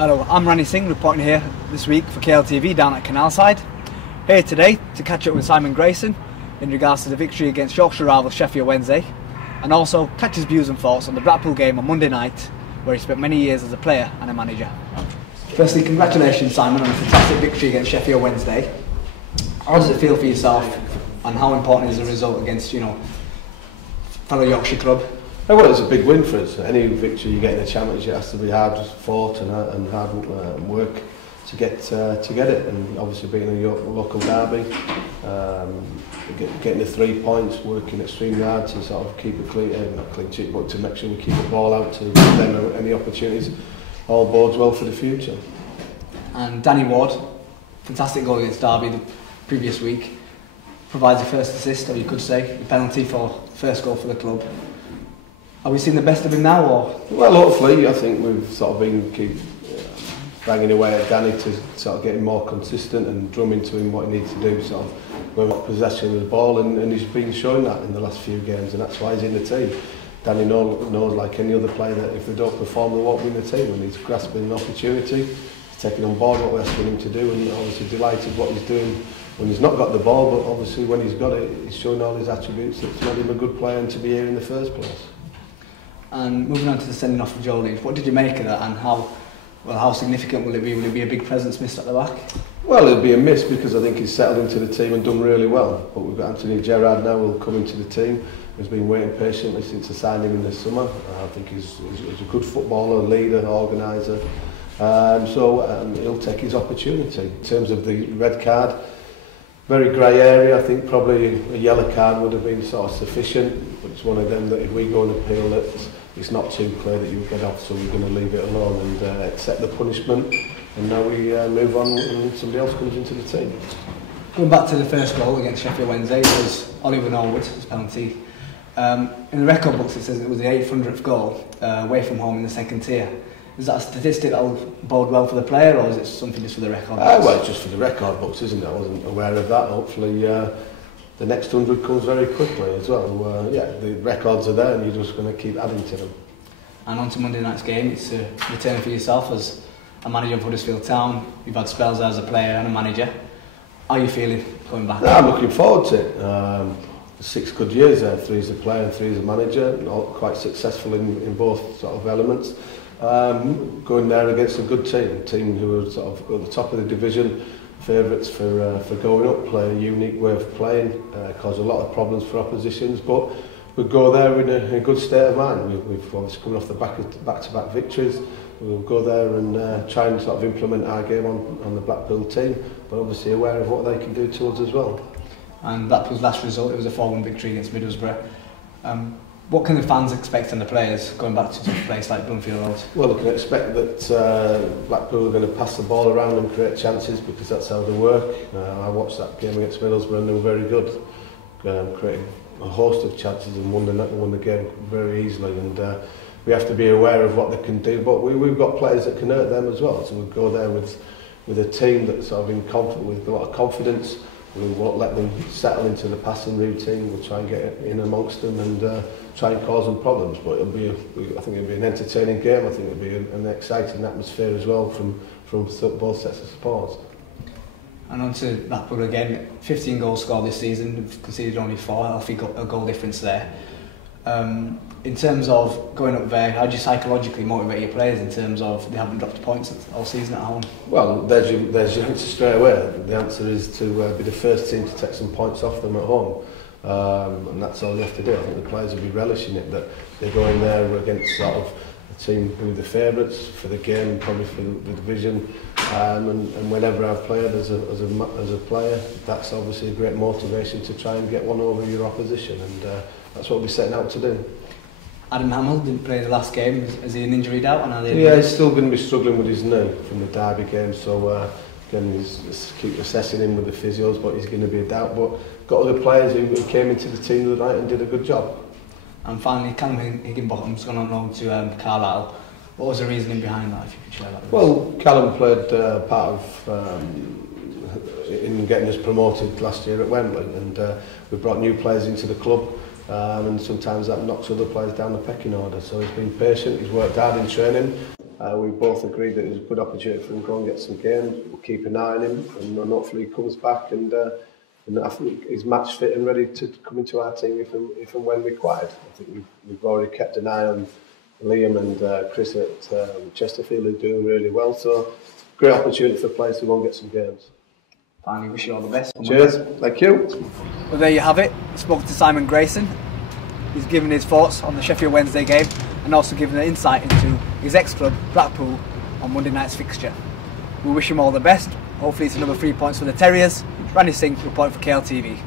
Hello, I'm Randy Singh reporting here this week for KLTV down at Canalside. Here today to catch up with Simon Grayson in regards to the victory against Yorkshire rival Sheffield Wednesday, and also catch his views and thoughts on the Blackpool game on Monday night, where he spent many years as a player and a manager. Firstly, congratulations Simon on a fantastic victory against Sheffield Wednesday. How does it feel for yourself, and how important is the result against, fellow Yorkshire club? Well, it's a big win for us. Any victory you get in the Championship has to be hard fought and hard work to get it. And obviously being a local derby, getting the 3 points, working extremely hard to sort of keep it not clean sheet, but to make sure we keep the ball out to them any opportunities, all bodes well for the future. And Danny Ward, fantastic goal against Derby the previous week, provides the first assist, or you could say, the penalty for first goal for the club. Are we seeing the best of him now, or? Well, hopefully. I think we've sort of been banging away at Danny to sort of get him more consistent and drumming to him what he needs to do, sort of when we're possession of the ball, and he's been showing that in the last few games, and that's why he's in the team. Danny knows like any other player that if they don't perform, they won't win the team, and he's grasping an opportunity, he's taking on board what we're asking him to do, and obviously delighted what he's doing when he's not got the ball, but obviously when he's got it, he's showing all his attributes that's made him a good player and to be here in the first place. And moving on to the sending off of Jolie, what did you make of that, and how significant will it be? Will it be a big presence missed at the back? Well, it'll be a miss because I think he's settled into the team and done really well. But we've got Anthony Gerrard now who'll come into the team. He's been waiting patiently since I signed him in the summer. I think he's a good footballer, leader, organiser. So he'll take his opportunity. In terms of the red card, very grey area. I think probably a yellow card would have been sort of sufficient. But it's one of them that if we go and appeal it, it's not too clear that you'll get off, so we're going to leave it alone and accept the punishment. And now we move on and somebody else comes into the team. Going back to the first goal against Sheffield Wednesday, it was Oliver Norwood, his penalty. In the record books it says it was the 800th goal away from home in the second tier. Is that a statistic that will bode well for the player, or is it something just for the record books? Well, it's just for the record books, isn't it? I wasn't aware of that. Hopefully the next 100 comes very quickly as well. The records are there and you're just going to keep adding to them. And on to Monday night's game, it's a return for yourself as a manager of Huddersfield Town. You've had spells there as a player and a manager. How are you feeling coming back? I'm looking forward to it. 6 good years there, 3 as a player and 3 as a manager, all quite successful in both sort of elements. Going there against a good team who are sort of at the top of the division, favourites for going up, play a unique way of playing, cause a lot of problems for oppositions, but we go there in a good state of mind. We've obviously come off the back-to-back victories. We'll go there and try and sort of implement our game on the Blackpool team, but obviously aware of what they can do to us as well. And Blackpool's last result, it was a 4-1 victory against Middlesbrough. What can the fans expect and the players going back to a place like Bloomfield Road? Well, they can expect that Blackpool are going to pass the ball around and create chances because that's how they work. I watched that game against Middlesbrough and they were very good, creating a host of chances and won the game very easily. And we have to be aware of what they can do, but we've got players that can hurt them as well. So we'll go there with a team that's sort of with a lot of confidence. We won't let them settle into the passing routine. We'll try and get in amongst them and try and cause them problems. But I think it'll be an entertaining game. I think it'll be an exciting atmosphere as well from both sets of supporters. And on to Blackpool again. 15 goals scored this season. We've conceded only 4. I think a goal difference there. In terms of going up there, how do you psychologically motivate your players in terms of they haven't dropped points all season at home? Well, there's your answer straight away. The answer is to be the first team to take some points off them at home. And that's all you have to do. I think the players will be relishing it, that they're going there against sort of a team who are the favourites for the game, probably for the division. And whenever I've played as a player, that's obviously a great motivation to try and get one over your opposition, and that's what we're setting out to do. Adam Hamill didn't play the last game. Is he an injury doubt? Yeah, he's still going to be struggling with his knee from the Derby game, so again, he's keep assessing him with the physios, but he's going to be a doubt. But got other players who came into the team the other night and did a good job. And finally, Callum Higginbottom's gone on loan to Carlisle. What was the reasoning behind that, if you could share that with us? Well, Callum played part of in getting us promoted last year at Wembley, and we brought new players into the club. And sometimes that knocks other players down the pecking order. So he's been patient, he's worked hard in training. we both agreed that it was a good opportunity for him to go and get some games. We'll keep an eye on him, and hopefully he comes back and I think he's match fit and ready to come into our team if and when required. I think we've already kept an eye on Liam and Chris at Chesterfield, who are doing really well. So great opportunity for players to go and get some games. Finally, wish you all the best. Cheers, thank you. Well, there you have it. Spoke to Simon Grayson. He's given his thoughts on the Sheffield Wednesday game and also given an insight into his ex-club, Blackpool, on Monday night's fixture. We wish him all the best. Hopefully it's another 3 points for the Terriers. Randy Singh reporting for KLTV.